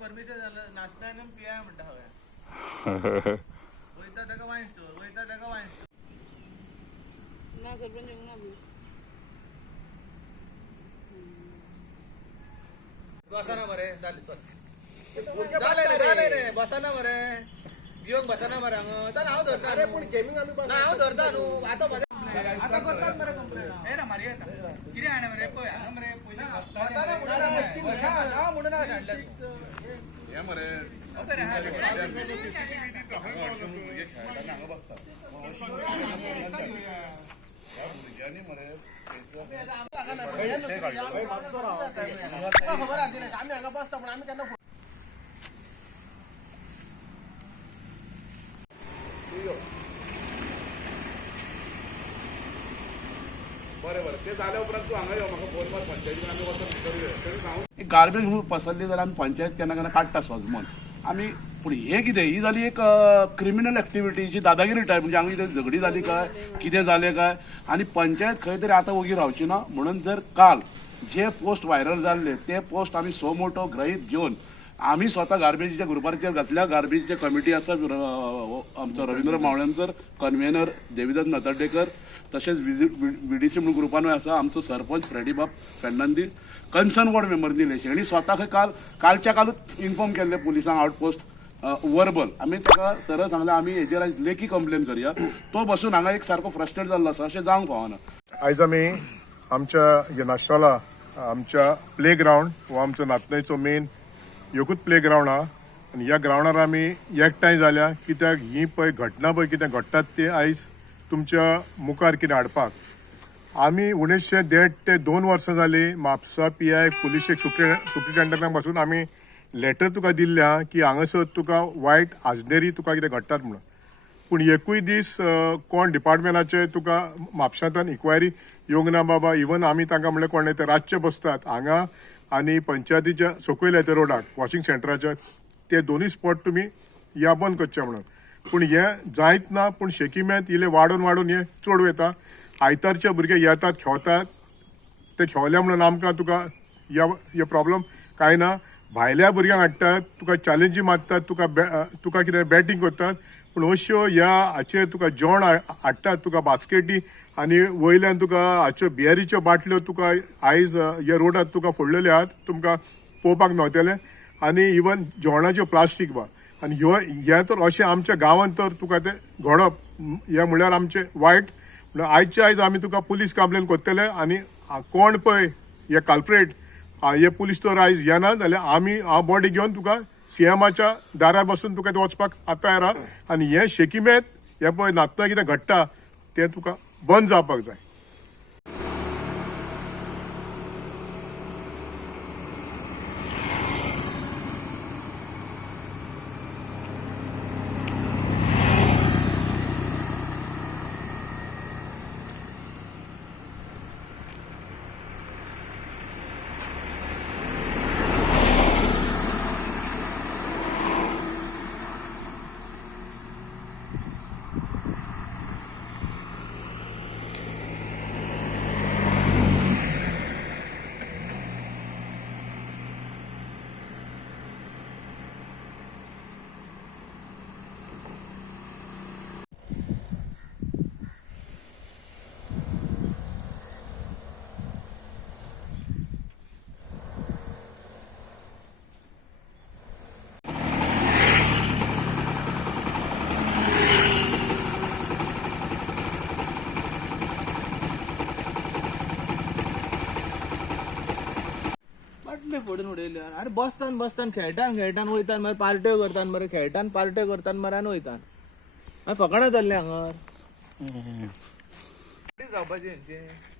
permission झालं नाश्ता आणि पिया म्हणता हव्या वयता ताका वाईन स्टोर ना सरपंच येऊ ना बसा ना बरे झाले रे बसा ना बरे घेऊन बसा ना बरे हांव धरता रे पूण गेमिंग आमी हांव धरता न्हू आता करतात मरे कंप्लेंट हे रे मारी येता कितें हाडा मरे पळय हांगा मरे पयलीं बसा ना म्हणून हाडला हे मरे सीसीटीव्ही दिता हांगा बसता भुरग्यांनी मरे खबर आली आम्ही हांगा बसता पण आम्ही त्यांना बरें ते जाल्या उपरांत तूं हांगा यो म्हाका फोन मार पंचायतीन आमी वचून करूया तरी सांगू गार्बेज म्हणून पसरली जाल्यार आमी पंचायत केन्ना केन्ना काडटा सजमन आमी पूण हे कितें ही जाली एक क्रिमिनल एक्टिविटी जी दादागिरी टायप म्हणजे हांगा कितें झगडी जाली काय कितें जालें काय आनी पंचायत खंय तरी आतां वगी रावची ना म्हणून जर काल जे पोस्ट व्हायरल जाल्ले ते पोस्ट आमी सो मोठो ग्रहीत घेवन आम्ही स्वतः गार्बेजीच्या ग्रुपाचेर घातल्या गार्बेजीचे कमिटी आसा आमचो रवींद्र मावळेंकर कन्व्हेनर देविदास नातर्डेकर तशेंच व्हीडीसी म्हणून ग्रुपानूय आसा आमचो सरपंच फ्रेडी बाब Fernandes concerned ward member Nilesh हेणी स्वता खंय कालच्या कालूच इन्फॉर्म केल्ले पुलिसांक आउटपोस्ट वर्बल आमी ताका सरळ सांगलें आमी हेजेर लेखी कंप्लेन करया तो बसून हांगा एक सारको फ्रस्ट्रेट जाल्लो आसा अशें जावंक फावना आयज आमी आमच्या नाशवाला आमच्या प्ले ग्राउंड हो आमचो नातनेचो मेन एकूच प्ले ग्राउंड आहा आनी ह्या ग्राउंडार आमी एकठांय जाल्या कित्याक ही पळय घटना पळय कितें घडटात ते आयज तुमच्या मुखार कितें हाडपाक आमी 1901 ते 2 वर्सां जालीं म्हापसा PI पुलीस सुप्रिटेंडंटाक पासून आमी लेटर तुका दिल्ल्या की हांगासर तुका वायट आजनेरी तुका कितें घडटात म्हणून पूण एकूय दीस कोण डिपार्टमेंटाचे तुका म्हापशांतल्यान इन्क्वायरी येवंक ना बाबा इवन आमी तांकां म्हणलें कोण ते रातचे बसतात हांगा आनी पंचायतीच्या सकयल ते रोडाक वॉशिंग सेंटराच्या ते दोनूय स्पॉट तुमी या बंद करचे म्हणून पूण हे जायत ना पूण शेकिम्यांत इल्ले वाडून हे चड वयता आयतारचे भुरगे येतात खेळतात ते खेळल्या म्हणून आमकां तुका हे प्रॉब्लम कांय ना भायल्या भुरग्यांक हाडटात तुका चॅलेंजी मारतात तुका कितें बॅटींग करतात पूण अश्यो ह्या हाचेर तुका जेवण हाडटात तुका बास्केटी आनी वयल्यान तुका हाच्यो बियरीच्यो बाटल्यो तुका आयज ह्या रोडार तुका फोडलेल्यो आहात तुमकां पळोवपाक मेळटलें आनी इवन जेवणाच्यो प्लास्टीक बा आनी हे तर अशें आमच्या गांवांत तर तुका तें घडप हें म्हळ्यार आमचें वायट आयचे आयज आमी तुका पुलीस कंप्लेन करतले आनी कोण पळय हे कल्प्रेट हे पुलीस तर आयज येना जाल्यार आमी बॉडी घेवन तुका CMच्या दारार बसून तुका वचपाक तयार आहा आनी हे शेकिमेत हे पळय नातना कितें घडटा तें तुका बंद जावपाक जाय फोडून उडयले अरे बसतान खेळटान वयतान मरे पार्ट्यो करतान मरे खेळटान पार्ट्यो करतान मरे आनी वयतान फकाणां जाल्ले हांगा जावपाचें